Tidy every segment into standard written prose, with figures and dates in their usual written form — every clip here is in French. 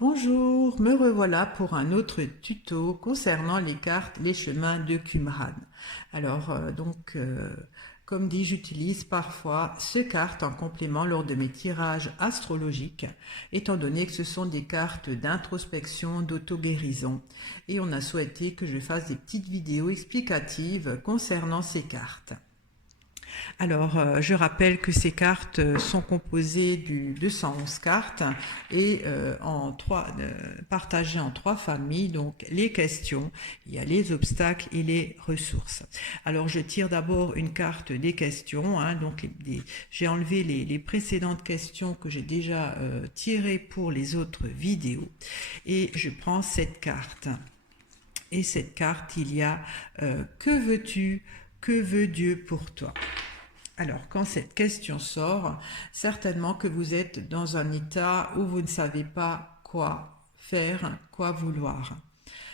Bonjour, me revoilà pour un autre tuto concernant les cartes, les chemins de Qumran. Comme dit, j'utilise parfois ces cartes en complément lors de mes tirages astrologiques, étant donné que ce sont des cartes d'introspection, d'auto-guérison. Et on a souhaité que je fasse des petites vidéos explicatives concernant ces cartes. Je rappelle que ces cartes sont composées de 211 cartes et partagées en trois familles. Donc, les questions, il y a les obstacles et les ressources. Alors, je tire d'abord une carte des questions. J'ai enlevé les précédentes questions que j'ai déjà tirées pour les autres vidéos. Et je prends cette carte. Et cette carte, il y a que veux-tu, que veut Dieu pour toi? Alors, quand cette question sort, certainement que vous êtes dans un état où vous ne savez pas quoi faire, quoi vouloir.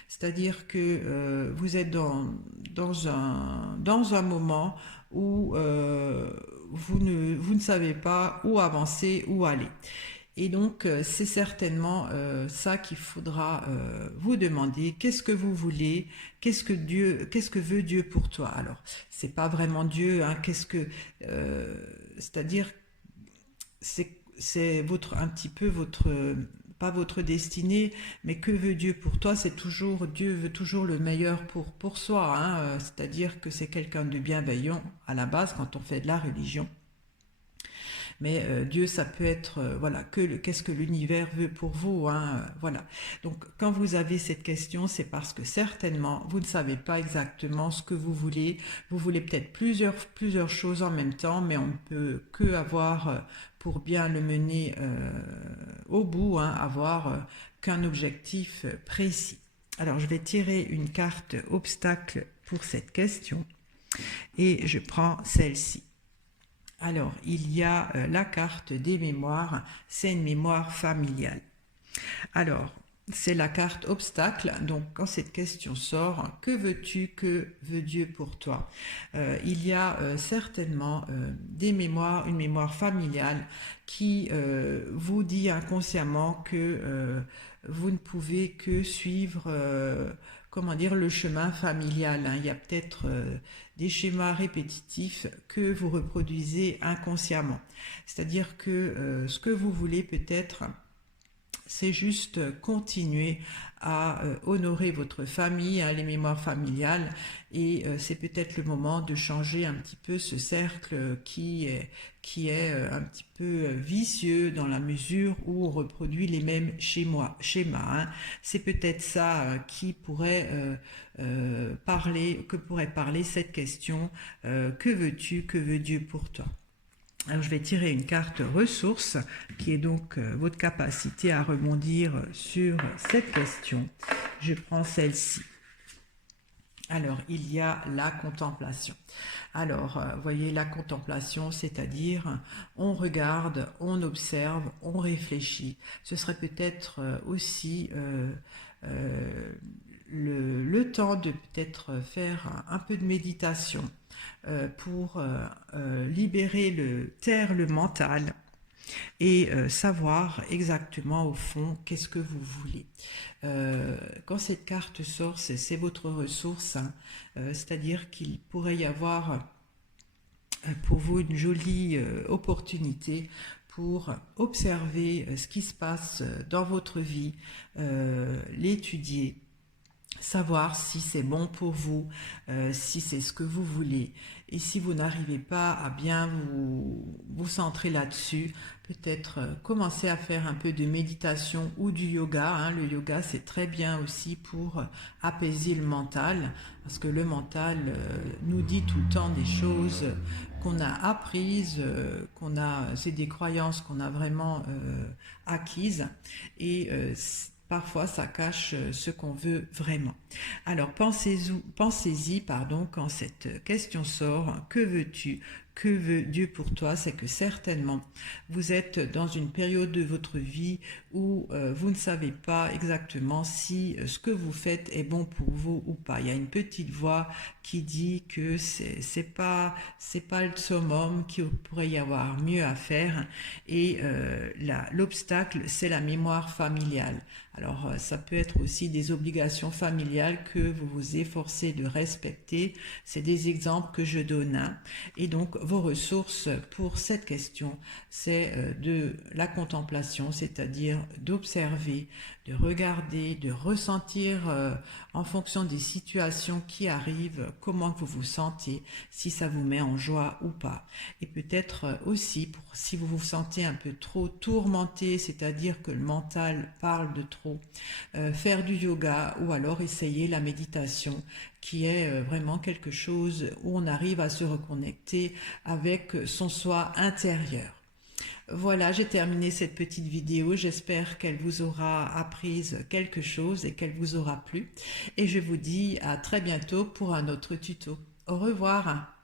C'est-à-dire que vous êtes dans un moment où vous ne savez pas où avancer, où aller. Et donc, c'est certainement ça qu'il faudra vous demander. Qu'est-ce que vous voulez? Qu'est-ce que veut Dieu pour toi? Alors, c'est pas vraiment Dieu, hein. C'est-à-dire, c'est un petit peu pas votre destinée, mais que veut Dieu pour toi? Dieu veut toujours le meilleur pour soi, hein. C'est-à-dire que c'est quelqu'un de bienveillant à la base quand on fait de la religion. Mais Dieu, ça peut être, qu'est-ce que l'univers veut pour vous, hein, voilà. Donc, quand vous avez cette question, c'est parce que certainement, vous ne savez pas exactement ce que vous voulez. Vous voulez peut-être plusieurs choses en même temps, mais on ne peut que avoir, pour bien le mener au bout, hein, avoir qu'un objectif précis. Alors, je vais tirer une carte obstacle pour cette question et je prends celle-ci. Alors, il y a la carte des mémoires, c'est une mémoire familiale. Alors, c'est la carte obstacle, donc quand cette question sort, que veux-tu, que veut Dieu pour toi? Il y a certainement une mémoire familiale qui vous dit inconsciemment que vous ne pouvez que suivre le chemin familial, hein. Il y a peut-être des schémas répétitifs que vous reproduisez inconsciemment. C'est-à-dire que ce que vous voulez peut-être, c'est juste continuer à honorer votre famille, hein, les mémoires familiales, et c'est peut-être le moment de changer un petit peu ce cercle qui est un petit peu vicieux dans la mesure où on reproduit les mêmes schémas, hein. C'est peut-être ça qui pourrait parler cette question, que veux-tu, que veut Dieu pour toi? Alors, je vais tirer une carte ressources qui est donc votre capacité à rebondir sur cette question. Je prends celle-ci. Alors, il y a la contemplation. Alors, voyez, la contemplation, c'est-à-dire on regarde, on observe, on réfléchit. Ce serait peut-être aussi le temps de peut-être faire un peu de méditation pour taire le mental et savoir exactement au fond qu'est-ce que vous voulez. Quand cette carte sort, c'est votre ressource, hein. C'est-à-dire qu'il pourrait y avoir pour vous une jolie opportunité pour observer ce qui se passe dans votre vie, l'étudier, savoir si c'est bon pour vous, si c'est ce que vous voulez. Et si vous n'arrivez pas à bien vous centrer là-dessus, peut-être commencer à faire un peu de méditation ou du yoga, hein. Le yoga, c'est très bien aussi pour apaiser le mental, parce que le mental nous dit tout le temps des choses qu'on a apprises, c'est des croyances qu'on a vraiment acquises, et parfois, ça cache ce qu'on veut vraiment. Alors, pensez-y, quand cette question sort, que veux-tu, Que veut Dieu pour toi? C'est que certainement, vous êtes dans une période de votre vie où vous ne savez pas exactement si ce que vous faites est bon pour vous ou pas. Il y a une petite voix qui dit que c'est pas le summum, qu'il pourrait y avoir mieux à faire. Et l'obstacle, c'est la mémoire familiale. Alors, ça peut être aussi des obligations familiales que vous vous efforcez de respecter. C'est des exemples que je donne, hein. Et donc, vos ressources pour cette question, c'est de la contemplation, c'est-à-dire d'observer, de regarder, de ressentir en fonction des situations qui arrivent, comment vous vous sentez, si ça vous met en joie ou pas. Et peut-être aussi, si vous vous sentez un peu trop tourmenté, c'est-à-dire que le mental parle de trop, faire du yoga ou alors essayer la méditation, qui est vraiment quelque chose où on arrive à se reconnecter avec son soi intérieur. Voilà, j'ai terminé cette petite vidéo. J'espère qu'elle vous aura appris quelque chose et qu'elle vous aura plu. Et je vous dis à très bientôt pour un autre tuto. Au revoir.